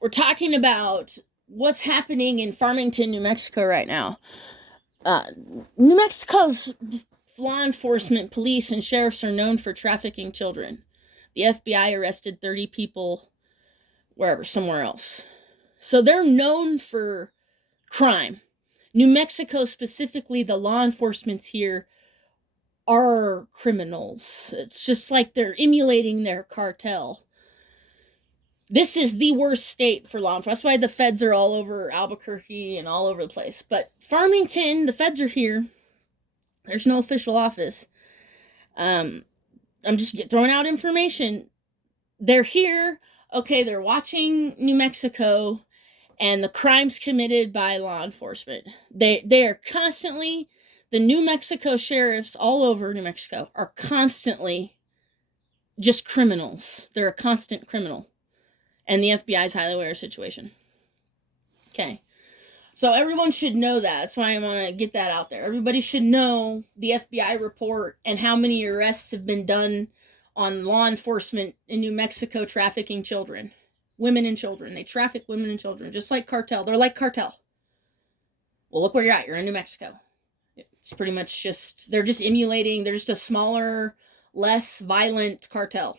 We're talking about what's happening in Farmington, New Mexico right now. Uh, New Mexico's law enforcement, police, and sheriffs are known for trafficking children. The FBI arrested 30 people somewhere else. So they're known for crime. New Mexico, specifically, the law enforcement's here are criminals. It's just like they're emulating their cartel. This is the worst state for law enforcement. That's why the feds are all over Albuquerque and all over the place. But Farmington, the feds are here. There's no official office. I'm just throwing out information. They're here. Okay, they're watching New Mexico and the crimes committed by law enforcement. They are constantly, the New Mexico sheriffs all over New Mexico are constantly just criminals. They're a constant criminal. And the FBI is highly aware of the situation. Okay. So everyone should know that. That's why I want to get that out there. Everybody should know the FBI report and how many arrests have been done on law enforcement in New Mexico trafficking children. Women and children. They traffic women and children. Just like cartel. They're like cartel. Well, look where you're at. You're in New Mexico. It's pretty much just, they're just emulating, they're just a smaller, less violent cartel.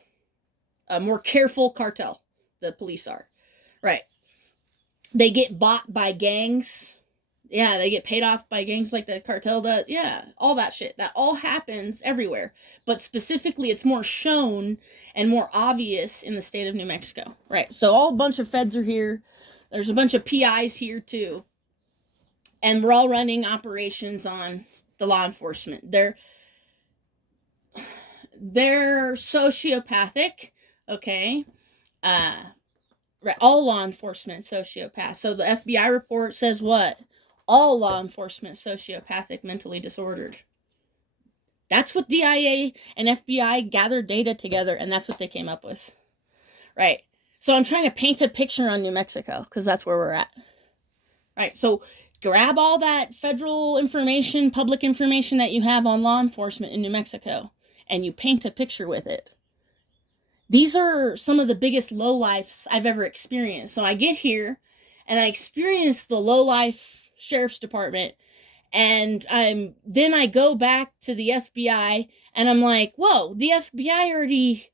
A more careful cartel. The police are. Right. They get bought by gangs. Yeah, they get paid off by gangs like the cartel does. Yeah, all that shit. That all happens everywhere. But specifically, it's more shown and more obvious in the state of New Mexico. Right. So a bunch of feds are here. There's a bunch of PIs here too. And we're all running operations on the law enforcement. They're sociopathic. Okay. Right, all law enforcement sociopaths. So the FBI report says what? All law enforcement sociopathic, mentally disordered. That's what DIA and FBI gathered data together, and that's what they came up with. Right. So I'm trying to paint a picture on New Mexico, because that's where we're at. Right. So grab all that federal information, public information that you have on law enforcement in New Mexico, and you paint a picture with it. These are some of the biggest lowlifes I've ever experienced. So I get here and I experience the lowlife sheriff's department, and then I go back to the FBI and I'm like, whoa, the FBI already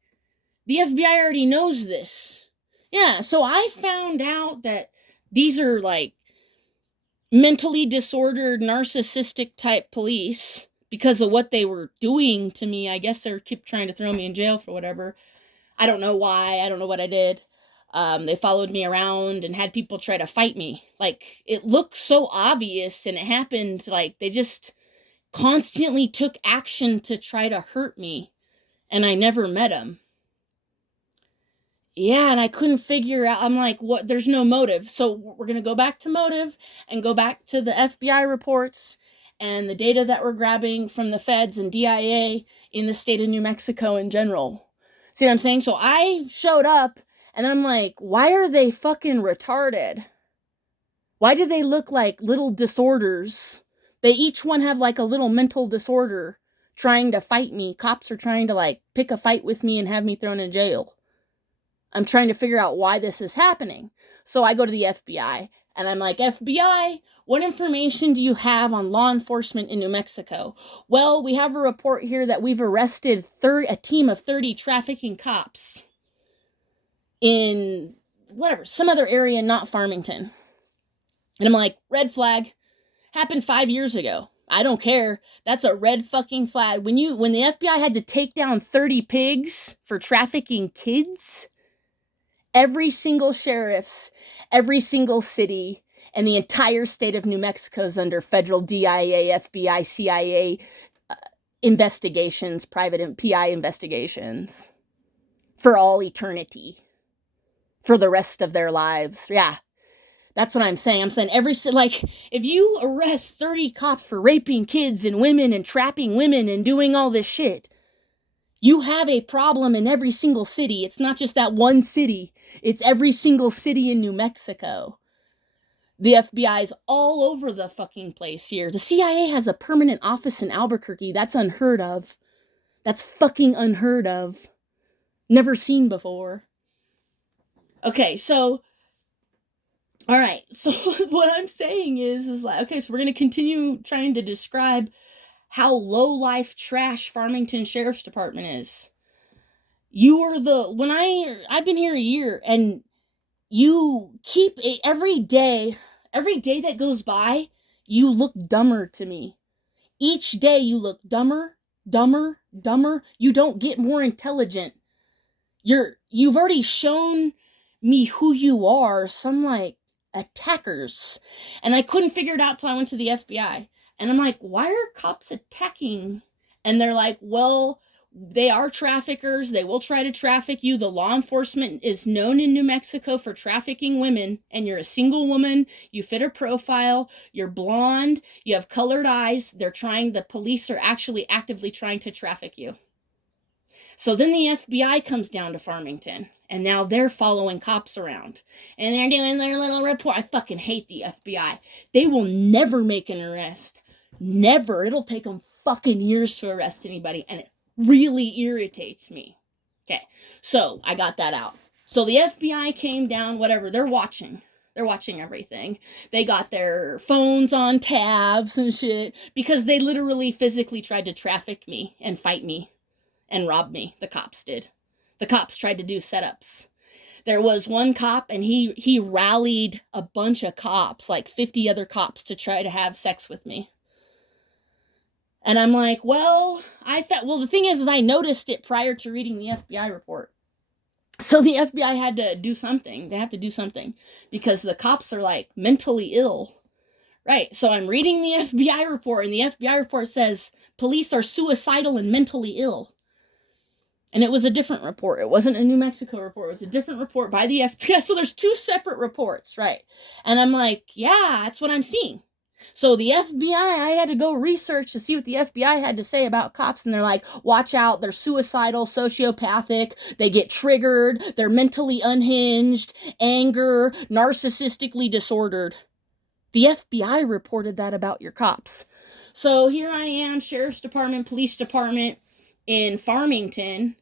knows this. Yeah, so I found out that these are like mentally disordered, narcissistic type police because of what they were doing to me. I guess they kept trying to throw me in jail for whatever. I don't know why. I don't know what I did. They followed me around and had people try to fight me. Like, it looked so obvious, and it happened, like, they just constantly took action to try to hurt me, and I never met them. Yeah, and I couldn't figure out, I'm like, what? There's no motive. So we're going to go back to motive and go back to the FBI reports and the data that we're grabbing from the feds and DIA in the state of New Mexico in general. See what I'm saying? So I showed up, and then I'm like, why are they fucking retarded? Why do they look like little disorders? They each one have like a little mental disorder trying to fight me. Cops are trying to like pick a fight with me and have me thrown in jail. I'm trying to figure out why this is happening. So I go to the FBI, and I'm like, FBI, what information do you have on law enforcement in New Mexico? Well, we have a report here that we've arrested a team of 30 trafficking cops in some other area, not Farmington. And I'm like, red flag. Happened 5 years ago. I don't care. That's a red fucking flag. When the FBI had to take down 30 pigs for trafficking kids, every single sheriff's, every single city, and the entire state of New Mexico is under federal DIA, FBI, CIA investigations, private PI investigations for all eternity, for the rest of their lives. Yeah, that's what I'm saying. I'm saying if you arrest 30 cops for raping kids and women and trapping women and doing all this shit, you have a problem in every single city. It's not just that one city. It's every single city in New Mexico. The FBI's all over the fucking place here. The CIA has a permanent office in Albuquerque. That's unheard of. That's fucking unheard of. Never seen before. Okay, so All right. So what I'm saying is like, okay, so we're going to continue trying to describe how low life trash Farmington Sheriff's Department is. You are I've been here a year, and you keep it every day that goes by, you look dumber to me. Each day you look dumber, dumber, dumber. You don't get more intelligent. You've already shown me who you are, some like attackers. And I couldn't figure it out till I went to the FBI. And I'm like, why are cops attacking? And they're like, well, they are traffickers. They will try to traffic you. The law enforcement is known in New Mexico for trafficking women, and you're a single woman. You fit a profile. You're blonde. You have colored eyes. The police are actually actively trying to traffic you. So then the FBI comes down to Farmington, and now they're following cops around, and they're doing their little report. I fucking hate the FBI. They will never make an arrest. Never. It'll take them fucking years to arrest anybody, and it really irritates me. Okay, so I got that out. So the FBI came down, whatever, they're watching. They're watching everything. They got their phones on tabs and shit because they literally physically tried to traffic me and fight me and rob me. The cops did. The cops tried to do setups. There was one cop, and he rallied a bunch of cops, like 50 other cops, to try to have sex with me. And I'm like, well, the thing is I noticed it prior to reading the FBI report. So the FBI had to do something. They have to do something because the cops are like mentally ill. Right. So I'm reading the FBI report, and the FBI report says police are suicidal and mentally ill. And it was a different report. It wasn't a New Mexico report. It was a different report by the FBI. So there's two separate reports, right? And I'm like, yeah, that's what I'm seeing. So the FBI, I had to go research to see what the FBI had to say about cops. And they're like, watch out. They're suicidal, sociopathic. They get triggered. They're mentally unhinged, anger, narcissistically disordered. The FBI reported that about your cops. So here I am, Sheriff's Department, Police Department in Farmington.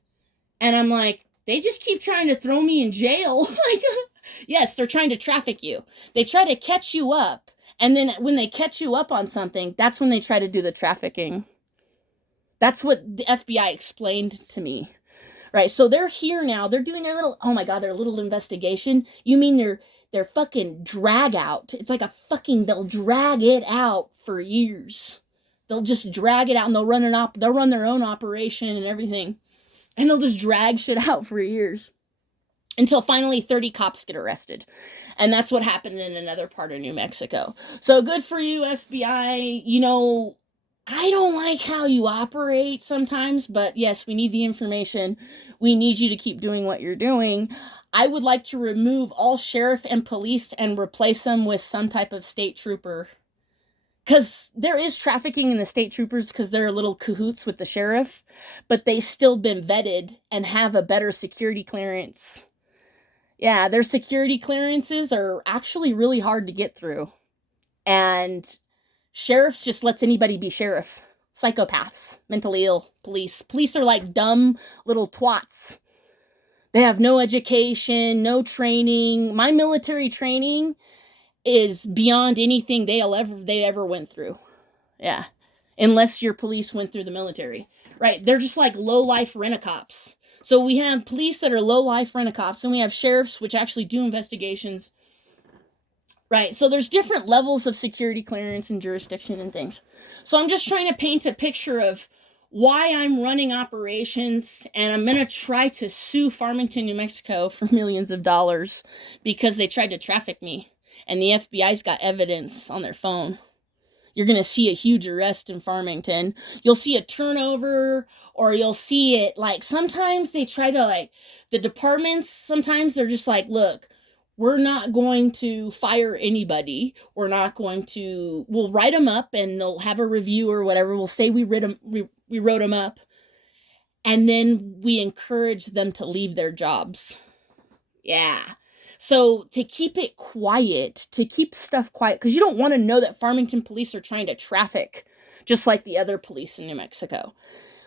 And I'm like, they just keep trying to throw me in jail. Like, yes, they're trying to traffic you. They try to catch you up. And then when they catch you up on something, that's when they try to do the trafficking. That's what the FBI explained to me. Right. So they're here now. They're doing their little investigation. You mean their fucking drag out. It's like they'll drag it out for years. They'll just drag it out, and they'll run their own operation and everything. And they'll just drag shit out for years until finally 30 cops get arrested. And that's what happened in another part of New Mexico. So good for you, FBI. You know, I don't like how you operate sometimes, but yes, we need the information. We need you to keep doing what you're doing. I would like to remove all sheriff and police and replace them with some type of state trooper. Because there is trafficking in the state troopers because they're a little cahoots with the sheriff, but they still been vetted and have a better security clearance. Yeah, their security clearances are actually really hard to get through. And sheriffs just lets anybody be sheriff. Psychopaths, mentally ill police. Police are like dumb little twats. They have no education, no training. My military training is beyond anything they ever went through. Yeah. Unless your police went through the military. Right. They're just like low-life rent-a-cops. So we have police that are low-life rent-a-cops, and we have sheriffs which actually do investigations. Right. So there's different levels of security clearance and jurisdiction and things. So I'm just trying to paint a picture of why I'm running operations, and I'm going to try to sue Farmington, New Mexico for millions of dollars because they tried to traffic me. And the FBI's got evidence on their phone. You're going to see a huge arrest in Farmington. You'll see a turnover, or you'll see it, like, sometimes they try to, like, the departments, sometimes they're just like, look, we're not going to fire anybody. We'll write them up, and they'll have a review or whatever. We'll say we wrote them up. And then we encourage them to leave their jobs. Yeah. So to keep it quiet, to keep stuff quiet, because you don't want to know that Farmington police are trying to traffic, just like the other police in New Mexico.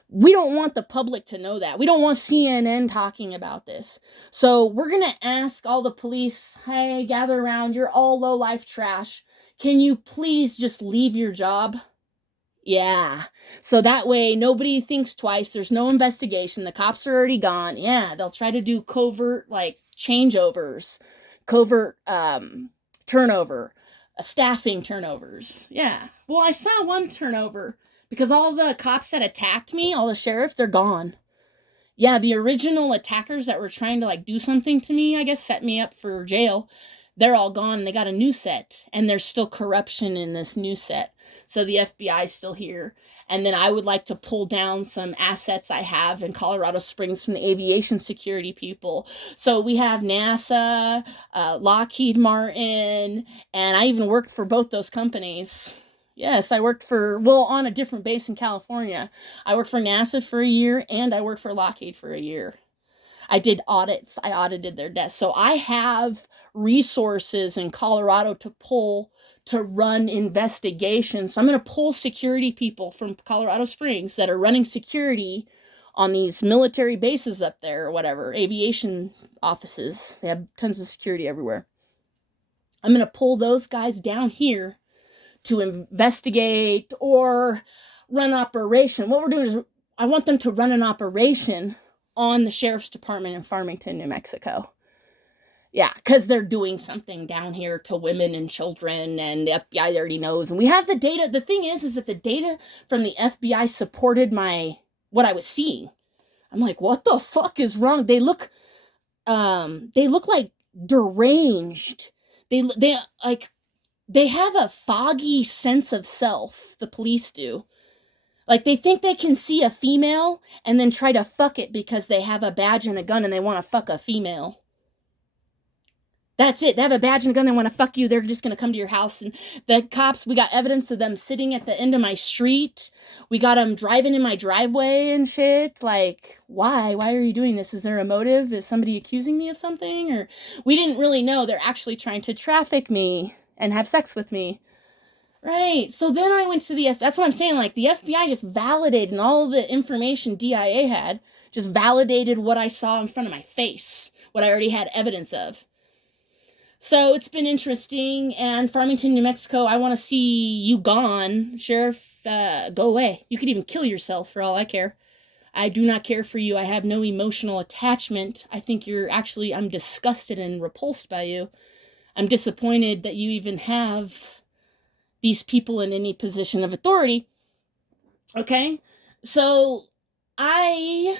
We don't want the public to know that. We don't want CNN talking about this. So we're going to ask all the police, hey, gather around. You're all low-life trash. Can you please just leave your job? Yeah. So that way nobody thinks twice. There's no investigation. The cops are already gone. Yeah, they'll try to do covert like changeovers, covert turnover, staffing turnovers. Yeah. Well, I saw one turnover because all the cops that attacked me, all the sheriffs, they're gone. Yeah, the original attackers that were trying to like do something to me, I guess set me up for jail, they're all gone. They got a new set, and there's still corruption in this new set. So the FBI is still here. And then I would like to pull down some assets I have in Colorado Springs from the aviation security people. So we have NASA, Lockheed Martin, and I even worked for both those companies. Yes, I worked for, well, on a different base in California. I worked for NASA for a year, and I worked for Lockheed for a year. I did audits. I audited their desks. So I have resources in Colorado to pull to run investigations. So I'm going to pull security people from Colorado Springs that are running security on these military bases up there or whatever, aviation offices. They have tons of security everywhere. I'm going to pull those guys down here to investigate or run operation. What we're doing is I want them to run an operation on the sheriff's department in Farmington, New Mexico. Yeah, because they're doing something down here to women and children, and the FBI already knows. And we have the data. The thing is that the data from the FBI supported what I was seeing. I'm like, what the fuck is wrong? They look like deranged. They have a foggy sense of self. The police do. Like, they think they can see a female and then try to fuck it because they have a badge and a gun and they want to fuck a female. That's it. They have a badge and a gun. They want to fuck you. They're just going to come to your house. And the cops, we got evidence of them sitting at the end of my street. We got them driving in my driveway and shit. Like, why? Why are you doing this? Is there a motive? Is somebody accusing me of something? Or we didn't really know. They're actually trying to traffic me and have sex with me. Right. So then I went to that's what I'm saying. Like, the FBI just validated, and all the information DIA had just validated what I saw in front of my face, what I already had evidence of. So it's been interesting. And Farmington, New Mexico, I want to see you gone. Sheriff, go away. You could even kill yourself for all I care. I do not care for you. I have no emotional attachment. I think I'm disgusted and repulsed by you. I'm disappointed that you even have these people in any position of authority. Okay? So I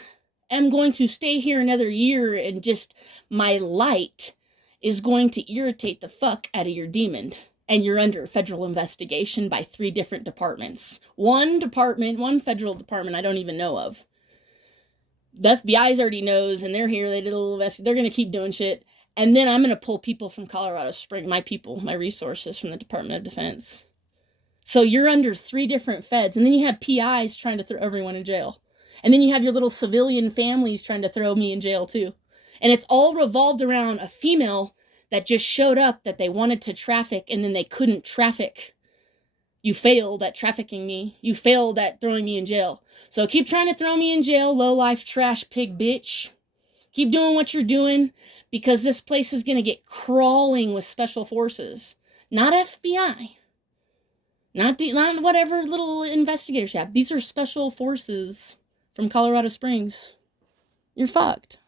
am going to stay here another year, and just my light is going to irritate the fuck out of your demon. And you're under federal investigation by 3 different departments. One federal department I don't even know of. The FBI already knows, and they're here. They did a little investigation. They're going to keep doing shit. And then I'm going to pull people from Colorado Springs, my resources from the Department of Defense. So you're under 3 different feds. And then you have PIs trying to throw everyone in jail. And then you have your little civilian families trying to throw me in jail too. And it's all revolved around a female that just showed up that they wanted to traffic, and then they couldn't traffic. You failed at trafficking me. You failed at throwing me in jail. So keep trying to throw me in jail, low-life trash pig bitch. Keep doing what you're doing, because this place is going to get crawling with special forces. Not FBI. Not whatever little investigators have. These are special forces from Colorado Springs. You're fucked.